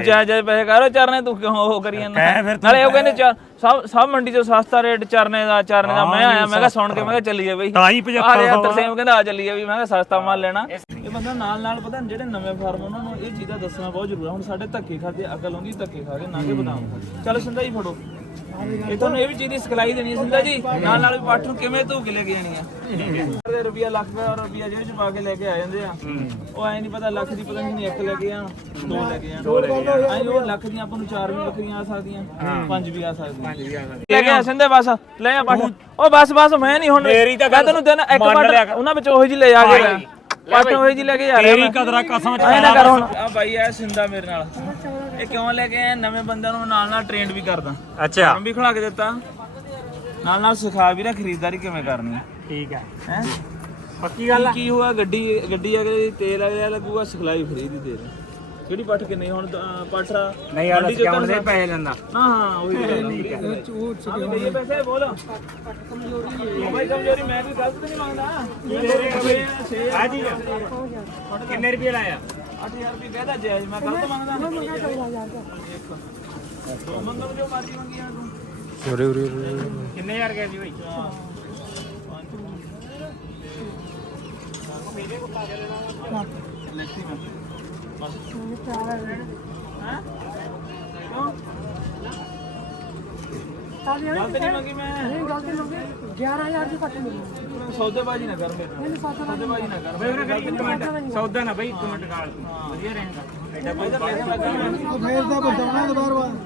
ਜਾਇ ਜਾਇ ਪੈਸੇ ਕਰੋ ਚਰਨੇ ਤੂੰ ਕਿਉਂ ਉਹ ਕਰੀ ਜਾਂਦਾ? ਕਹਿ ਫਿਰ ਤੂੰ ਨਾਲੇ ਉਹ ਕਹਿੰਦੇ ਚਾ- ਸਭ ਸਭ ਮੰਡੀ ਚੋਂ ਸਸਤਾ ਰੇਟ ਚਰਨੇ ਦਾ ਚਰਨੇ ਦਾ। ਮੈਂ ਆਇਆ ਮੈਂ ਕਿਹਾ ਸੁਣ ਕੇ ਮੈਂ ਕਿਹਾ ਚੱਲੀਏ ਬਈ। ਤਾਂ ਹੀ ਆ ਰਿਹਾ 7500 ਤਰਸੇਮ ਕਹਿੰਦਾ ਆ ਚੱਲੀਏ ਵੀ ਮੈਂ ਕਿਹਾ ਸਸਤਾ ਮਾਲ ਲੈਣਾ। ਇਹ ਬੰਦਾ ਨਾਲ ਨਾਲ ਪਤਾ ਜਿਹੜੇ ਨਵੇਂ ਫਾਰਮ ਉਹਨਾਂ ਨੂੰ ਇਹ ਚੀਜ਼ਾਂ ਦੱਸਣਾ ਬਹੁਤ ਜ਼ਰੂਰੀ ਹੁਣ ਸਾਡੇ ਧੱਕੇ ਖਾਦੇ ਅਕਲ ਆਉਂਦੀ ਧੱਕੇ ਖਾ ਕੇ ਨਾ ਕੇ ਬਦਾਮ ਚਲ ਸਿੰਦਾ ਜੀ ਫੜੋ। ਇਹ ਤੁਹਾਨੂੰ ਇਹ ਵੀ ਚੀਜ਼ ਦੀ ਸਿਖਲਾਈ ਦੇਣੀ ਹੈ ਸਿੰਦਾ ਜੀ। ਨਾਲ ਨਾਲ ਵੀ ਪਾਠ ਨੂੰ ਕਿਵੇਂ ਧੂ ਕੇ ਲੈ ਕੇ ਜਾਣੀ ਆ ਦੇ ਰੁਪਿਆ ਲੱਖ ਦਾ ਰੁਪਿਆ ਜੇਬ ਚ ਪਾ ਕੇ ਲੈ ਕੇ ਆ ਜਾਂਦੇ ਆ। ਉਹ ਐ ਨਹੀਂ ਪਤਾ ਲੱਖ ਦੀ ਪਤਾ ਨਹੀਂ ਇੱਕ ਲੈ ਕੇ ਆਣ ਦੋ ਲੈ ਕੇ ਆਣ ਦੋ ਲੈ ਕੇ ਆਣ ਐਂ ਉਹ ਲੱਖ ਦੀਆਂ ਆਪਾਂ ਨੂੰ ਚਾਰ ਵੀ ਬੱਕਰੀਆਂ ਆ ਸਕਦੀਆਂ ਪੰਜ ਵੀ ਆ ਸਕਦੀਆਂ। ਪੰਜ ਵੀ ਆ ਸਕਦੀਆਂ। ਲੈ ਕੇ ਆ ਸਿੰਦੇ ਬਸ। ਲੈ ਆ ਪਾਠ। ਉਹ ਬਸ ਬਸ ਮੈਂ ਨਹੀਂ ਹੁਣ ਮੇਰੀ ਤਾਂ ਮੈਂ ਤੈਨੂੰ ਦਿਨ ਇੱਕ ਮਿੰਟ ਉਹਨਾਂ ਵਿੱਚ ਉਹੀ ਜੀ ਲੈ ਆ ਗਿਆ ਪਾਠ ਉਹੀ ਜੀ ਲੈ ਕੇ ਜਾ ਰਿਹਾ ਤੇਰੀ ਕਦਰਾ ਕਸਮ ਚ ਐ ਨਾ ਕਰ ਹੁਣ। ਆ ਬਾਈ ਐ ਸਿੰਦਾ ਮੇਰੇ ਨਾਲ। ਇਹ ਕਿਉਂ ਲੈ ਕੇ ਆਇਆ? ਨਵੇਂ ਬੰਦਿਆਂ ਨੂੰ ਨਾਲ ਨਾਲ ਟ੍ਰੇਨਡ ਵੀ ਕਰਦਾ। ਅੱਛਾ। ਕੰਮ ਵੀ ਖਿਲਾ ਕੇ ਦਿੱਤਾ। ਨਾਲ ਨਾਲ ਸਿਖਾ ਵੀ ਨਾ ਖਰੀਦਦਾਰੀ ਕਿਵੇਂ ਕਰਨੀ ਹੈ ਠੀਕ ਹੈ ਹੈਂ? ਪੱਕੀ ਗੱਲ ਆ। ਕੀ ਹੋਇਆ? ਗੱਡੀ ਗੱਡੀ ਅਗਲੇ ਤੇਲ ਅਗਲੇ ਲੱਗੂਗਾ ਸਿਖਲਾਈ ਫਰੀ ਦੀ ਤੇਲ। ਕਿਹੜੀ ਪੱਠ ਕਿੰਨੇ ਹੁਣ ਤਾਂ ਪਾਠਰਾ ਨਹੀਂ ਯਾਰ ਡਿਸਕਾਊਂਟ ਦੇ ਪੈਸੇ ਲੈਂਦਾ। ਹਾਂ ਹਾਂ ਉਹੀ ਠੀਕ ਹੈ ਉਹ ਬਈਏ ਪੈਸੇ ਬੋਲ। ਕਮਜ਼ੋਰੀ ਬਾਈ ਕਮਜ਼ੋਰੀ ਮੈਂ ਵੀ ਗਲਤ ਨਹੀਂ ਮੰਗਦਾ। ਆ ਜੀ ਕਿੰਨੇ ਰੁਪਏ ਲਾਇਆ? 8000 ਰੁਪਏ ਕਹਦਾ ਜਾਇਜ਼ ਮੈਂ ਗਲਤ ਮੰਗਦਾ ਮੰਗੋ ਜੋ ਮਰਜ਼ੀ ਮੰਗੀਆਂ ਤੂੰ। ਕਿੰਨੇ ਹਜ਼ਾਰ ਗਿਆ ਜੀ ਬਾਈ? ਲੈਤੀ ਮੈਂ ਬਸ ਹਾਂ। ਕਿਉਂ? ਗਲਤ ਨਹੀਂ ਮੰਗੀ ਮੈਂ। 11000 ਦੀ ਘੱਟ ਮਿਲੀ। ਸੌਦੇਬਾਜ਼ੀ ਨਾ ਕਰ ਮੇਰੇ। ਨਾਲ ਸੌਦੇਬਾਜ਼ੀ ਨਾ ਕਰ। ਬਈ ਉਹਨਾਂ ਇੱਕ ਮਿੰਟ। ਸੌਦਾ ਨਾ ਬਈ ਇੱਕ ਮਿੰਟ ਗਾਲ ਵਧੀਆ ਰਹੇਗਾ ਐਡਾ ਇਹਦਾ ਪੈਸਾ ਲੱਗਣਾ ਫੇਰ ਤਾਂ ਬਤਾਉਣਾ ਦੁਬਾਰਾ ਬਾਅਦ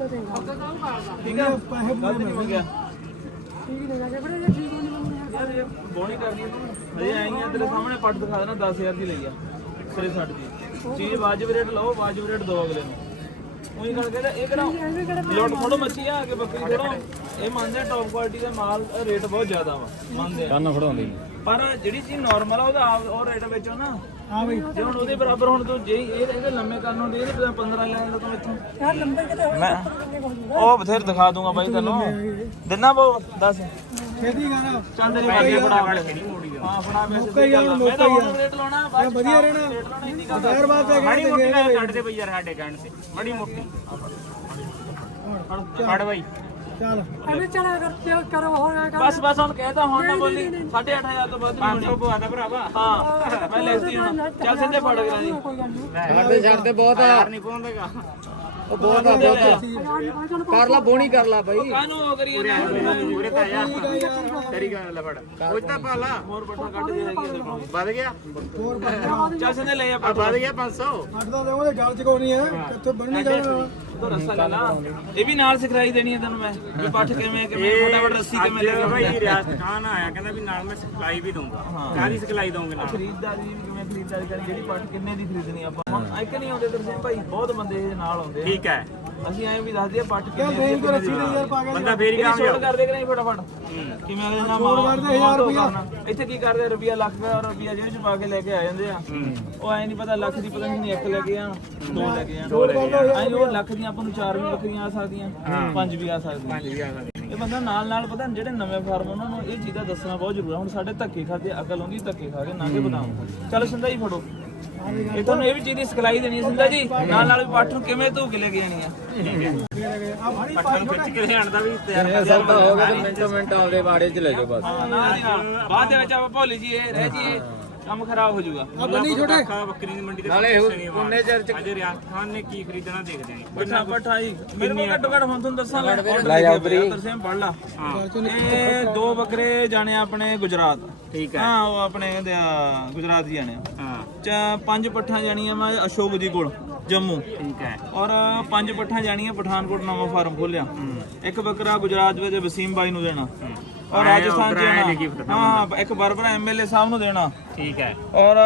ਠੀਕ ਹੈ ਪੈਸੇ ਗਲਤ ਨਹੀਂ ਮੰਗਿਆ। ਠੀਕ ਨਹੀਂ ਲੱਗੇ ਬੜੇ ਜੇ ਠੀਕ ਨਹੀਂ ਮੰਨਿਆ ਯਾਰ ਇਹ ਬੋਣੀ ਕਰਨੀ ਤੂੰ ਹਜੇ ਆਈ ਆ ਤੇਰੇ ਸਾਹਮਣੇ ਪੱਟ ਦਿਖਾ ਦੇਣਾ 10000 ਦੀ ਲਈ ਆ। ਸਿਰੇ ਛੱਡ ਦੀ। ਚੀਜ਼ ਵਾਜਬ ਰੇਟ ਲਓ ਵਾਜਬ ਰੇਟ ਦੋ ਅਗਲੇ ਨੂੰ। ਉਹੀ ਗੱਲ ਕਹਿੰਦਾ ਇਹ ਕਿਹੜਾ ਲੋਟ ਥੋੜੋ ਮੱਛੀ ਆ ਕਿ ਬੱਕਰੀ ਥੋੜੋ ਇਹ ਮੰਨਦੇ ਟੌਪ ਕੁਆਲਿਟੀ ਦਾ ਮਾਲ ਰੇਟ ਬਹੁਤ ਜ਼ਿਆਦਾ ਵਾ ਮੰਨਦੇ ਆ। ਕੰਨ ਫੜਾਉਂਦੀ ਪਰ ਜਿਹੜੀ ਚੀਜ਼ ਨਾਰਮਲ ਆ ਉਹਦਾ ਆਪ ਉਹ ਰੇਟ ਵੇਚੋ ਨਾ। ਹਾਂ ਬਈ। ਜੇ ਹੁਣ ਉਹਦੇ ਬਰਾਬਰ ਹੁਣ ਤੂੰ ਜੇ ਇਹ ਇਹਦੇ ਲੰਮੇ ਕਰਨ ਹੁੰਦੇ ਇਹਦੇ ਪਤਾ 15 ਲੈ ਲੈਂਦਾ ਤੂੰ ਇੱਥੋਂ। ਯਾਰ ਲੰਬੇ ਕਿਤੇ ਮੈਂ ਉਹ ਬਥੇਰ ਦਿਖਾ ਦੂੰਗਾ ਬਾਈ ਤੈਨੂੰ। ਦਿਨਾ ਬੋ ਦੱਸ। ਖੇਤੀ ਕਰ ਚੱਲ ਤੇਰੀ ਬਾਕੀ ਬਣਾ ਹਾਂ ਬਣਾ ਪੈਸੇ ਕਈ ਹੁਣ ਮੈਂ ਤਾਂ ਹੁਣ ਰੇਟ ਲਾਉਣਾ ਬਸ ਵਧੀਆ ਰਹਿਣਾ। ਰੇਟ ਲਾਉਣਾ ਇੰਨੀ ਗੱਲ ਹਜ਼ਾਰ ਬਾਅਦ ਤੇ ਮੜੀ ਮੋਟੀ ਨਾਲ ਕੱਢ ਦੇ ਬਈ ਯਾਰ ਸਾਡੇ ਕਹਿਣ ਤੇ। ਮੜੀ ਮੋਟੀ। ਫੜ ਬਈ। ਚੱਲ। ਅਰੇ ਚਲਾ ਕਰ ਤੇ ਕਰੋ ਹੋ ਗਿਆ ਬਸ ਬਸ ਹੁਣ ਕਹਿਤਾ ਹੁਣ ਨਾ ਬੋਲੀ 8500 ਤੋਂ ਵੱਧ ਨਹੀਂ 500 ਪਵਾ ਦਾ ਭਰਾਵਾ। ਹਾਂ ਮੈਂ ਲੈਤੀ ਹੁਣ ਚੱਲ ਸਿੱਧੇ ਫੜ ਗਿਆ ਜੀ। ਕੋਈ ਗੱਲ ਨਹੀਂ। ਛੱਡਦੇ ਛੱਡਦੇ ਬਹੁਤ ਆ। ਨਹੀਂ ਪਹੁੰਚੇਗਾ ਉਹ ਬਹੁਤ ਆ ਬਹੁਤ ਆ। ਕਰ ਲਾ, ਬੋਣੀ ਕਰ ਲਾ ਬਈ। ਕਾਨੂੰ ਉਹ ਕਰੀ ਜਾਂਦਾ ਤਾਂ ਯਾਰ ਤੇਰੀ ਗੱਲ ਲੈ ਫੜ। ਉਹ ਤਾਂ ਪਾ ਹੋਰ ਬਟਾ ਕੱਢ ਦੇ ਹੈਗੀ ਇਹਦੇ ਵੱਧ ਗਿਆ। ਹੋਰ ਬੰਦਾ ਚੱਲ ਸਿੱਧੇ ਲੈ ਆ ਆ ਵੱਧ ਗਿਆ 500 ਅੱਠਦਾ ਤੇ ਉਹਦੇ ਗੱਲ ਚ ਕੋਈ ਨਹੀਂ ਹੈ ਕਿੱਥੇ ਬਣਨੀ ਜਾਣਾ। ਤੋ ਰੱਸਾ ਲੈ ਲਾ। ਇਹ ਵੀ ਨਾਲ ਸਿਖਾਈ ਦੇਣੀ ਹੈ ਤੈਨੂੰ ਮੈਂ ਵੀ ਪੱਠ ਕਿਵੇਂ ਕਿਵੇਂ ਫਟਾਫਟ ਰੱਸੀ ਕਿਵੇਂ ਲੈ ਕੇ ਭਾਈ ਰਿਆਸਤ ਖਾਨ ਆਇਆ ਕਹਿੰਦਾ ਵੀ ਨਾਲ ਮੈਂ ਸਿਖਲਾਈ ਵੀ ਦਊਂਗਾ। ਕਾਹਦੀ ਸਿਖਲਾਈ ਦਊਂਗੇ ਨਾਲ? ਖਰੀਦਦਾਰੀ ਵੀ ਕਿਵੇਂ ਖਰੀਦਦਾਰੀ ਕਰਨੀ ਜਿਹੜੀ ਪੱਠ ਕਿੰਨੇ ਦੀ ਖਰੀਦਣੀ ਆਪਾਂ? ਹੁਣ ਇੱਕ ਨਹੀਂ ਆਉਂਦੇ ਦਰਸੇ ਭਾਈ ਬਹੁਤ ਬੰਦੇ ਨਾਲ ਆਉਂਦੇ ਠੀਕ ਹੈ। ਅਸੀਂ ਐਂ ਵੀ ਦੱਸਦੇ ਆ ਪੱਠ ਕਿੰਨੇ ਦੀ ਦੇਖ ਕੇ ਰੱਸੀ ਦੇ ਯਾਰ ਪਾ ਕੇ ਬੰਦਾ ਫੇਰ ਹੀ ਇਹਦੀ ਛੋਟ ਕਾਮਯਾਬ ਕਰਦੇ ਕਿ ਨਹੀਂ ਫਟਾਫਟ? ਕਿਵੇਂ ਅਗਲੇ ਨਾਲ ਮਾਲ ਕਰਦੇ ਹਜ਼ਾਰ ਰੁਪਇਆ। ਇੱਥੇ ਕੀ ਕਰਦੇ ਰੁਪਿਆ ਲੱਖ ਦਾ ਰੁਪਿਆ ਜੇਬ ਚ ਪਾ ਕੇ ਲੈ ਕੇ ਆ ਜਾਂਦੇ ਆ। ਉਹ ਐਂ ਨਹੀਂ ਪਤਾ ਲੱਖ ਦੀ ਪਤਾ ਨਹੀਂ ਇੱਕ ਲੈ ਕੇ ਆਣ ਦੋ ਲੈ ਕੇ ਆਣ ਐਂ ਉਹ ਲੱਖ ਦੀਆਂ ਆਪਾਂ ਨੂੰ ਚਾਰ ਵੀ ਬੱਕਰੀਆਂ ਆ ਸਕਦੀਆਂ ਪੰਜ ਵੀ ਆ ਸਕਦੀਆਂ। ਪੰਜ ਵੀ ਆ ਸਕਦੇ ਇਹ ਬੰਦਾ ਨਾਲ ਨਾਲ ਪਤਾ ਨੀ ਜਿਹੜੇ ਨਵੇਂ ਫਾਰਮ ਉਹਨਾਂ ਨੂੰ ਇਹ ਚੀਜ਼ਾਂ ਦੱਸਣਾ ਬਹੁਤ ਜ਼ਰੂਰੀ ਆ। ਹੁਣ ਸਾਡੇ ਧੱਕੇ ਖਾਦੇ ਅਕਲ ਆਉਂਦੀ ਧੱਕੇ ਖਾ ਕੇ ਨਾ ਕੇ ਬਦਾਮ ਚੱਲ ਸਿੰਦਾ ਜੀ ਫੜੋ। ਇਹ ਤੁਹਾਨੂੰ ਇਹ ਵੀ ਚੀਜ਼ ਦੀ ਸਿਖਲਾਈ ਦੇਣੀ ਹੈ ਸਿੰਦਾ ਜੀ। ਨਾਲ ਨਾਲ ਵੀ ਪੱਠ ਨੂੰ ਕਿਵੇਂ ਧੂ ਕੇ ਲੈ ਕੇ ਜਾਣੀ ਆ ਪੱਠਾ ਨੂੰ ਖਿੱਚ ਕੇ ਲਿਆਣ ਦਾ ਵੀ ਤਿਆਰ ਸਭ ਹੋ ਗਿਆ ਮਿੰਟੋ ਮਿੰਟ ਆਪਦੇ ਬਾੜੇ ਚ ਲੈ ਜਾਓ ਬਸ। ਹਾਂ ਨਾਲ ਦੀ ਨਾਲ। ਬਾਅਦ ਦੇ ਵਿੱਚ ਆਪਾਂ ਭੁੱਲ ਜੀਏ ਰਹਿ ਜੀਏ ਕੰਮ ਖਰਾਬ ਹੋ ਜਾਊਗਾ। ਆ ਬੰਨੀ ਛੋਟੇ। ਬੱਕਰੀ ਦੀ ਮੰਡੀ ਦੇ ਨਾਲੇ। ਉਹਨੇ ਚਿਰ ਚ ਅੱਜ ਰਿਆਸਤ ਖਾਨ ਨੇ ਕੀ ਖਰੀਦਣਾ ਦੇਖਦੇ ਨੇ ਪੱਠਾ ਪੱਠਾ ਜੀ? ਮੇਰੇ ਕੋਲ ਘੱਟੋ ਘੱਟ ਹੁਣ ਤੁਹਾਨੂੰ ਦੱਸਾਂ ਲੈ ਜਾ ਬਰੀ ਤਰਸੇਮ ਪੜ ਲਾ। ਇਹ ਦੋ ਬੱਕਰੇ ਜਾਣੇ ਆ ਆਪਣੇ ਗੁਜਰਾਤ। ਠੀਕ ਹੈ। ਹਾਂ ਉਹ ਆਪਣੇ ਕਹਿੰਦੇ ਆ ਗੁਜਰਾਤ ਹੀ ਜਾਣੇ ਆ। ਹਾਂ। ਚ ਪੰਜ ਪੱਠਾਂ ਜਾਣੀਆਂ ਮੈਂ ਅਸ਼ੋਕ ਜੀ ਕੋਲ ਜੰਮੂ। ਠੀਕ ਹੈ। ਔਰ ਪੰਜ ਪੱਠਾਂ ਜਾਣੀਆਂ ਪਠਾਨਕੋਟ ਨਵਾਂ ਫਾਰਮ ਖੋਲਿਆ ਇੱਕ ਬੱਕਰਾ ਗੁਜਰਾਤ ਵਿੱਚ ਵਸੀਮ ਬਾਈ ਨੂੰ ਦੇਣਾ। ਔਰ ਰਾਜਸਥਾਨ ਚ ਹਾਂ ਇੱਕ ਬਰਬਰ ਐਮਐਲਏ ਸਾਹਿਬ ਨੂੰ ਦੇਣਾ। ਠੀਕ ਹੈ। ਔਰ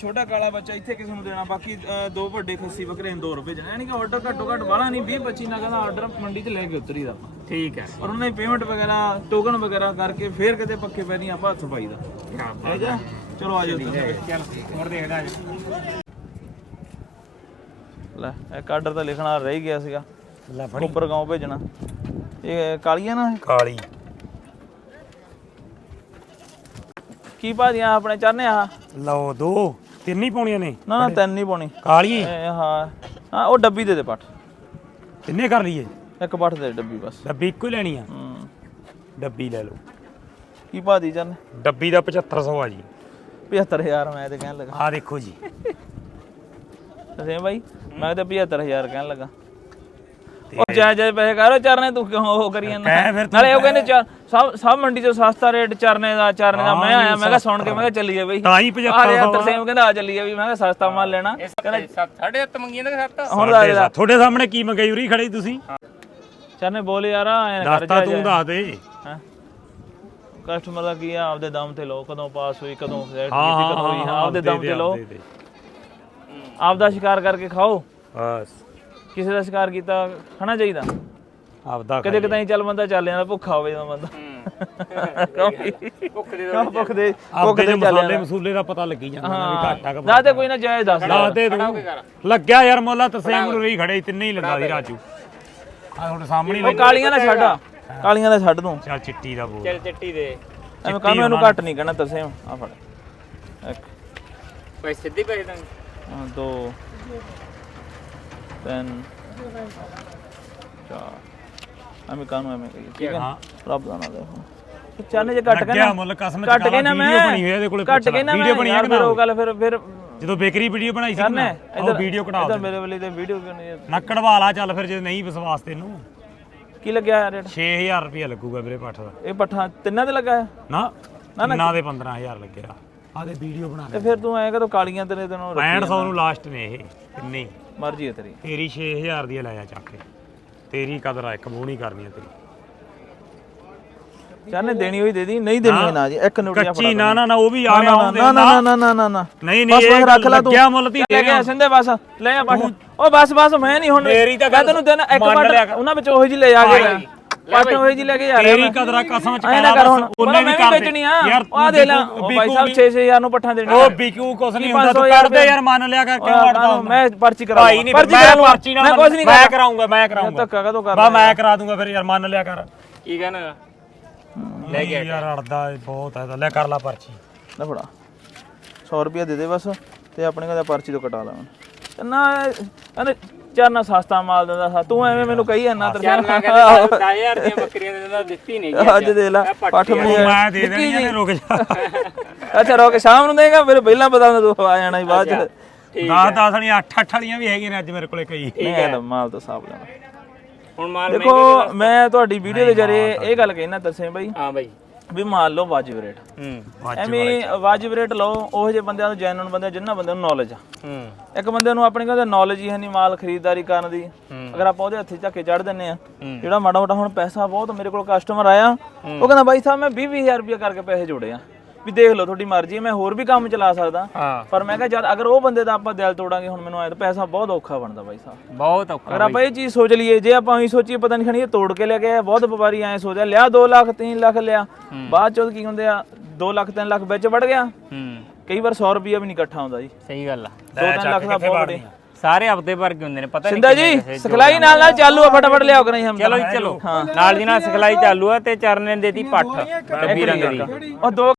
ਛੋਟਾ ਕਾਲਾ ਬੱਚਾ ਇੱਥੇ ਕਿਸੇ ਨੂੰ ਦੇਣਾ। ਬਾਕੀ ਦੋ ਵੱਡੇ ਖੱਸੀ ਬੱਕਰੇ ਇੰਦੋਰ ਭੇਜਣਾ ਯਾਨੀ ਕਿ ਆਰਡਰ ਘੱਟੋ ਘੱਟ ਵਾਲਾ ਨਹੀਂ 20 25 ਨਗਾਂ ਦਾ ਆਰਡਰ ਮੰਡੀ 'ਚ ਲੈ ਕੇ ਉਤਰੀ ਦਾ। ਠੀਕ ਹੈ। ਔਰ ਉਹਨਾਂ ਨੇ ਪੇਮੈਂਟ ਵਗੈਰਾ ਟੋਕਨ ਵਗੈਰਾ ਕਰਕੇ ਫੇਰ ਕਿਤੇ ਪੱਕੇ ਪੈਰੀ ਆਪਾਂ ਹੱਥ ਪਾਈ ਦਾ। ਕਿਆ ਹੈ? ਜਾ ਚਲੋ ਆ ਜਾਓ ਤੁਸੀਂ ਚੱਲ ਹੋਰ ਦੇਖਦਾ ਅੱਜ ਲੈ ਇੱਕ ਆਰਡਰ ਤਾਂ ਲਿਖਣਾ ਰਹਿ ਗਿਆ ਸੀਗਾ। ਉੱਪਰ ਗਾਉਂ ਭੇਜਣਾ। ਇਹ ਕਾਲੀਆਂ ਨਾ? ਕਾਲੀ। ਕੀ ਭਾਦੀਆਂ ਆਪਣੇ ਚਾਹਨੇ ਆ? ਲਓ ਦੋ ਤਿੰਨ ਹੀ ਪਾਉਣੀਆਂ ਨੇ। ਨਾ ਨਾ ਤਿੰਨ ਨਹੀਂ ਪਾਉਣੀ। ਕਾਲੀ। ਇਹ ਹਾਂ। ਹਾਂ ਉਹ ਡੱਬੀ ਦੇ ਦੇ ਪੱਠ ਤਿੰਨੇ ਕਰ ਲਈਏ। ਇੱਕ ਪੱਠ ਦੇ ਡੱਬੀ ਬਸ। ਡੱਬੀ ਇੱਕੋ ਹੀ ਲੈਣੀ ਆ। ਹੂੰ। ਡੱਬੀ ਲੈ ਲਓ। ਕੀ ਭਾਦੀ ਚੱਲ ਡੱਬੀ ਦਾ 7500 ਆ ਜੀ। 75000 ਮੈਂ ਤੇ ਕਹਿਣ ਲੱਗਾ। ਆ ਦੇਖੋ ਜੀ। ਤੇ ਬਾਈ ਮੈਂ ਤੇ 75000 ਕਹਿਣ ਲੱਗਾ। ਉਹ ਜਾਇ ਜਾਇ ਪੈਸੇ ਕਰੋ ਚਰਨੇ ਤੂੰ ਕਿਉਂ ਉਹ ਕਰੀ ਜਾਂਦਾ? ਨਾਲੇ ਉਹ ਕਹਿੰਦੇ ਚਾ- ਸਭ ਸਭ ਮੰਡੀ ਚੋਂ ਸਸਤਾ ਰੇਟ ਚਰਨੇ ਦਾ ਚਰਨੇ ਦਾ। ਮੈਂ ਆਇਆ ਮੈਂ ਕਿਹਾ ਸੁਣ ਕੇ ਮੈਂ ਕਿਹਾ ਚੱਲੀਏ ਬਈ। ਤਾਂ ਹੀ ਆ ਰਿਹਾ 7500 ਤਰਸੇਮ ਕਹਿੰਦਾ ਆ ਚੱਲੀਏ ਵੀ ਮੈਂ ਕਿਹਾ ਸਸਤਾ ਮਾਲ ਲੈਣਾ। ਕਹਿੰਦਾ ਸਾਢੇ 7 ਮੰਗੀਆਂ ਨੇ ਸੱਤ। ਹੁਣ ਦੱਸ ਦੇ। ਤੁਹਾਡੇ ਸਾਹਮਣੇ ਕੀ ਮੰਗਾਈ ਉਰੀ ਖੜੇ ਤੁਸੀਂ? ਚਰਨੇ ਬੋਲ ਯਾਰ ਐ ਕਰ ਦੱਸਤਾ ਤੂੰ ਦੱਸ ਦੇ। ਕਸਟਮਰ ਦਾ ਕੀ ਆ ਆਪਦੇ ਦਮ ਤੇ ਲੋ ਕਦੋਂ ਪਾਸ ਹੋਈ ਕਦੋਂ ਰੇਟ ਹਾਂ ਕੀਤੀ ਕਦੋਂ ਹੋਈ ਹਾਂ ਆਪਦੇ ਦਮ ਤੇ ਲੋ ਦੇ ਦੇ। ਆਪਦਾ ਸ਼ਿਕਾਰ ਕਰਕੇ ਖਾਓ। ਬਸ। ਕਿਸੇ ਦਾ ਸ਼ਿਕਾਰ ਕੀਤਾ ਖਾਣਾ ਚਾਹੀਦਾ? ਆਪਦਾ ਕਦੇ ਕਦਾਈ ਚੱਲ ਬੰਦਾ ਚੱਲ ਜਾਂਦਾ ਭੁੱਖਾ ਹੋਵੇ ਜਦੋਂ ਬੰਦਾ। ਭੁੱਖ ਦੇ ਭੁੱਖ ਦੇ ਭੁੱਖ ਦੇ ਮਸਾਲੇ ਦਾ ਪਤਾ ਲੱਗੀ ਜਾਂਦਾ ਨਾ ਵੀ ਘਾਟਾ ਕਾ ਨਾ ਤੇ ਕੋਈ ਨਾ ਜਾਇਜ਼ ਦੱਸ ਦੇ। ਦੱਸ ਦੇ ਤੂੰ। ਲੱਗਿਆ ਯਾਰ ਮੋਲਾ ਤਸੇਮ ਨੂੰ ਰਹੀ ਖੜੇ ਤਿੰਨੇ ਹੀ ਲੱਗਾ ਸੀ ਰਾਜੂ। ਆ ਤੁਹਾਡੇ ਸਾਹਮਣੇ ਉਹ ਕਾਲੀਆਂ ਦਾ ਛੱਡ ਕਾਲੀਆਂ ਦਾ ਛੱਡ ਦੂੰ ਚੱਲ ਚਿੱਟੀ ਦਾ ਬੋਲ। ਚੱਲ ਚਿੱਟੀ ਦੇ। ਐਵੇਂ ਕਾਹਨੂੰ ਇਹਨੂੰ ਘੱਟ ਨਹੀਂ ਕਹਿਣਾ ਤਰਸੇ ਆ ਫੜ। ਇੱਕ। ਪੈਸੇ ਸਿੱਧੀ ਪੈਸੇ ਦਾਂਗੇ ਹਾਂ, ਦੋ। ਤਿੰਨ। ਚਾਰ। ਐਵੇਂ ਕਾਹਨੂੰ ਐਵੇਂ ਕਹੀ ਠੀਕ ਹੈ ਰੱਬ ਦਾ ਨਾਮ ਲੈ ਚਾਨੇ ਜੇ ਘੱਟ ਕੇ ਲੱਗਿਆ ਮੁੱਲ ਕਸਮ ਚ ਕੇ ਨਾ ਮੈਂ ਵੀਡੀਓ ਬਣੀ ਹੋਈ ਆ ਇਹਦੇ ਕੋਲੇ ਘੱਟ ਕੇ ਨਾ ਵੀਡੀਓ ਬਣੀ ਆ ਕਿ ਨਾ ਉਹ ਗੱਲ ਫਿਰ ਫਿਰ ਜਦੋਂ ਬੇਕਰੀ ਵੀਡੀਓ ਬਣਾਈ ਸੀ ਨਾ ਉਹ ਵੀਡੀਓ ਕਢਾ ਇਧਰ ਦੇ। ਮੇਰੇ ਵਾਲੀ ਤੇ ਵੀਡੀਓ ਕਿਉਂ ਨਹੀਂ ਨਾ ਕਢਵਾ ਲਾ ਚੱਲ ਫਿਰ ਜੇ ਨਹੀਂ ਵਿਸ਼ਵਾਸ ਤੈਨੂੰ। ਕੀ ਲੱਗਿਆ ਰੇਟ? 6000 ਰੁਪਏ ਲੱਗੂਗਾ ਵੀਰੇ ਪੱਠ ਦਾ। ਇਹ ਪੱਠਾ ਤਿੰਨਾਂ ਤੇ ਲੱਗਾ ਹੈ? ਨਾ ਨਾ ਦੇ 15000 ਲੱਗਿਆ। ਆਦੇ ਵੀਡੀਓ ਬਣਾ ਤੇ ਫਿਰ ਤੂੰ ਐਂ ਕਦੋਂ ਕਾਲੀਆਂ ਤੇਰੇ ਤੈਨੂੰ 6500 ਨੂੰ। ਲਾਸਟ ਨੇ ਇਹ ਕਿੰਨੇ ਮਰਜ਼ੀ ਹੈ ਤੇਰੀ। ਤੇਰੀ 6000 ਦੀ ਲੈ ਜਾ ਚੱਕ ਕੇ। ਤੇਰੀ ਕਦਰ ਆ ਇੱਕ ਨਹੀਂ ਕਰਨੀ ਆ ਤੇਰੀ। ਚਾਹਨੇ ਦੇਣੀ ਹੋਈ ਦੇ ਦੀ ਨਹੀਂ ਦੇਣੀ ਹੈ ਨਾ ਜੀ ਇੱਕ ਨੋਟੀਆਂ ਕੱਚੀ ਨਾ ਨਾ ਨਾ ਉਹ ਵੀ ਆ ਨਾ ਨਾ ਨਾ ਨਾ ਨਾ ਨਾ ਨਹੀਂ ਬਸ ਨਹੀਂ ਬਸ ਰੱਖ ਲੈ ਤੂੰ। ਲੱਗਿਆ ਮੁੱਲ ਤੀ ਲੈ ਕੇ ਸਿੰਦੇ ਬਸ ਲੈ ਆ ਪੱਠ ਉਹ ਬਸ ਬਸ ਮੈਂ ਨਹੀਂ ਹੁਣ ਮੇਰੀ ਤਾਂ ਮੈਂ ਗੱਲ ਤੈਨੂੰ ਦੇਣਾ ਇੱਕ ਮੰਨ ਲਿਆ ਕਰ। ਪੱਠ ਉਹਨਾਂ ਵਿੱਚ ਉਹੀ ਜੀ ਲੈ ਆ ਗਿਆ ਪੱਠ ਉਹੀ ਜੀ ਲੈ ਕੇ ਜਾ ਰਿਹਾ ਤੇਰੀ ਕਦਰ ਕਸਮ ਚ ਕਰ ਹੁਣ। ਉਹਨੇ ਵੀ ਕਰ ਆ। ਯਾਰ ਆ ਦੇ ਲੈ ਭਾਈ ਸਾਹਿਬ 6000 ਨੂੰ ਪੱਠਾਂ ਦੇਣੀ ਉਹ ਬਿਕੂ ਕੁਛ ਨਹੀਂ ਹੁੰਦਾ ਤੂੰ 500 ਕਰਦੇ ਯਾਰ ਮੰਨ ਲਿਆ ਕਰ ਕਿਉਂ ਮੈਂ ਪਰਚੀ ਕਰਾ ਭਾਈ ਨਹੀਂ ਪਰਚੀ ਮੈਂ। ਪਰਚੀ ਨਾ ਮੈਂ ਕੁਝ ਨਹੀਂ ਮੈਂ ਕਰਾਉਂਗਾ ਮੈਂ ਕਰਾਉਂਗਾ। ਧੱਕਾ ਕਦੋਂ ਬਾ ਕਰਦਾ ਮੈਂ ਕਰਾ ਦੂੰਗਾ ਫਿਰ ਯਾਰ ਮੰਨ ਲਿਆ ਕਰ। ਕੀ ਕਹਿਣਾ? ਲੈ ਗਿਆ ਯਾਰ ਅੜਦਾ ਬਹੁਤ ਹੈ ਤਾਂ ਲੈ ਕਰ ਲਾ ਪਰਚੀ। ਲੈ ਫੜਾ। 100 ਰੁਪਏ ਦੇ ਦੇ ਬਸ ਤੇ ਆਪਣੇ ਕੋਲ ਪਰਚੀ ਤੋਂ ਕਟਾ ਲਾ ਨਾ ਇਹਨੇ ਚਾਰਨਾ ਸਸਤਾ ਮਾਲ ਦਿੰਦਾ ਸਾ ਤੂੰ ਐਵੇਂ ਮੈਨੂੰ ਕਹੀ ਜਾਂਦਾ ਯਾਰ ਮੈਂ ਕਹਿੰਦਾ 10000 ਦੀਆਂ ਬੱਕਰੀਆਂ ਦੇ ਦਿੰਦਾ ਦਿੱਤੀ ਨਹੀਂ ਅੱਜ ਦੇ ਲੈ ਪੱਠ ਨਹੀਂ ਉਹ ਮੈਂ ਦੇ ਦੇਣੀ ਇਹਨੇ ਰੁਕ ਜਾ। ਅੱਛਾ ਰੋਕੇ ਸ਼ਾਮ ਨੂੰ ਦੇਗਾ ਫਿਰ ਪਹਿਲਾਂ ਪਤਾ ਹੁੰਦਾ ਤੂੰ ਆ ਜਾਣਾ ਹੀ ਬਾਅਦ ਚ। 10 10 ਵਾਲੀਆਂ 8 8 ਵਾਲੀਆਂ ਵੀ ਹੈਗੀਆਂ ਨੇ ਅੱਜ ਮੇਰੇ ਕੋਲੇ ਕਈ। ਨਹੀਂ ਆਦਾ ਮਾਲ ਤਾਂ ਸਾਫ਼ ਲੈਣਾ। ਹੁਣ ਮਾਲ ਦੇਖੋ ਮੈਂ ਤੁਹਾਡੀ ਵੀਡੀਓ ਦੇ ਜਰੇ ਇਹ ਗੱਲ ਕਹਿਣਾ ਦੱਸੇ ਬਾਈ। ਹਾਂ ਬਾਈ। ਵੀ ਮਾਲ ਲਓ ਵਾਜਿਬ ਰੇਟ ਹੂੰ ਐਵੇਂ ਵਾਜਿਬ ਰੇਟ ਲਓ ਉਹ ਜਿਹੇ ਬੰਦਿਆਂ ਨੂੰ ਜੈਨੂਨ ਬੰਦੇ ਜਿਨ੍ਹਾਂ ਬੰਦਿਆਂ ਨੂੰ ਨੌਲੇਜ ਆ। ਹੂੰ। ਇੱਕ ਬੰਦੇ ਨੂੰ ਆਪਣੀ ਕਹਿੰਦੇ ਨੌਲੇਜ ਹੀ ਹੈ ਨਹੀਂ ਮਾਲ ਖਰੀਦਦਾਰੀ ਕਰਨ ਦੀ। ਅਗਰ ਆਪਾਂ ਉਹਦੇ ਹੱਥੇ ਝੱਕੇ ਚੜ ਦਿੰਨੇ ਆ ਜਿਹੜਾ ਮਾੜਾ ਮੋਟਾ ਹੁਣ ਪੈਸਾ ਬਹੁਤ ਮੇਰੇ ਕੋਲ ਕਸਟਮਰ ਆਇਆ ਉਹ ਕਹਿੰਦਾ ਬਾਈ ਸਾਹਿਬ ਮੈਂ 20 20000 ਰੁਪਏ ਕਰਕੇ ਪੈਸੇ ਜੋੜੇ ਆ। ਵੀ ਦੇਖ ਲਓ ਤੁਹਾਡੀ ਮਰਜ਼ੀ ਹੈ, ਮੈਂ ਹੋਰ ਵੀ ਕੰਮ ਚਲਾ ਸਕਦਾ। ਹਾਂ। ਪਰ ਮੈਂ ਕਿਹਾ ਜਦ ਅਗਰ ਉਹ ਬੰਦੇ ਦਾ ਆਪਾਂ ਦਿਲ ਤੋੜਾਂਗੇ ਹੁਣ ਮੈਨੂੰ ਆਇਆ ਤਾਂ ਪੈਸਾ ਬਹੁਤ ਔਖਾ ਬਣਦਾ ਬਾਈ ਸਾਹਿਬ। ਬਹੁਤ ਔਖਾ ਅਗਰ ਆਪਾਂ ਇਹ ਚੀਜ਼ ਸੋਚ ਲਈਏ ਜੇ ਆਪਾਂ ਉਹੀ ਸੋਚੀਏ ਪਤਾ ਨਹੀਂ ਖਣੀ ਇਹ ਤੋੜ ਕੇ ਲੈ ਕੇ ਆਇਆ ਬਹੁਤ ਵਪਾਰੀ ਐ ਸੋਚਿਆ ਲਿਆ 2 ਲੱਖ 3 ਲੱਖ ਲਿਆ। ਬਾਅਦ ਚੋਂ ਕੀ ਹੁੰਦੇ ਆ 2 ਲੱਖ 3 ਲੱਖ ਵਿੱਚ ਵੜ ਗਿਆ। ਹੂੰ। ਕਈ ਵਾਰ 100 ਰੁਪਿਆ ਵੀ ਨਹੀਂ ਇਕੱਠਾ ਹੁੰਦਾ ਜੀ। ਸਹੀ ਗੱਲ ਆ। 2-3 ਲੱਖ ਦਾ ਬਹੁਤ ਵੱਡੇ ਸਾਰੇ ਆਪਦੇ ਵਰਗੇ ਹੁੰਦੇ ਨੇ ਪਤਾ ਨਹੀਂ ਸਿੰਦਾ ਜੀ ਸਿਖਲਾਈ ਨਾਲ ਨਾਲ ਚਾਲੂ ਆ ਫਟਾਫਟ ਲਿਆਓ ਕਰਾਈ ਹਮ ਚਲੋ ਜੀ ਚਲੋ। ਨਾਲ ਦੀ ਨਾਲ ਸਿਖਲਾਈ ਚਾਲੂ ਆ ਤੇ ਚਰਨੇ ਨੇ ਦੇਤੀ ਪੱਠ ਡੱਬੀ ਰੰਗ ਦੀ। ਉਹ ਦੋ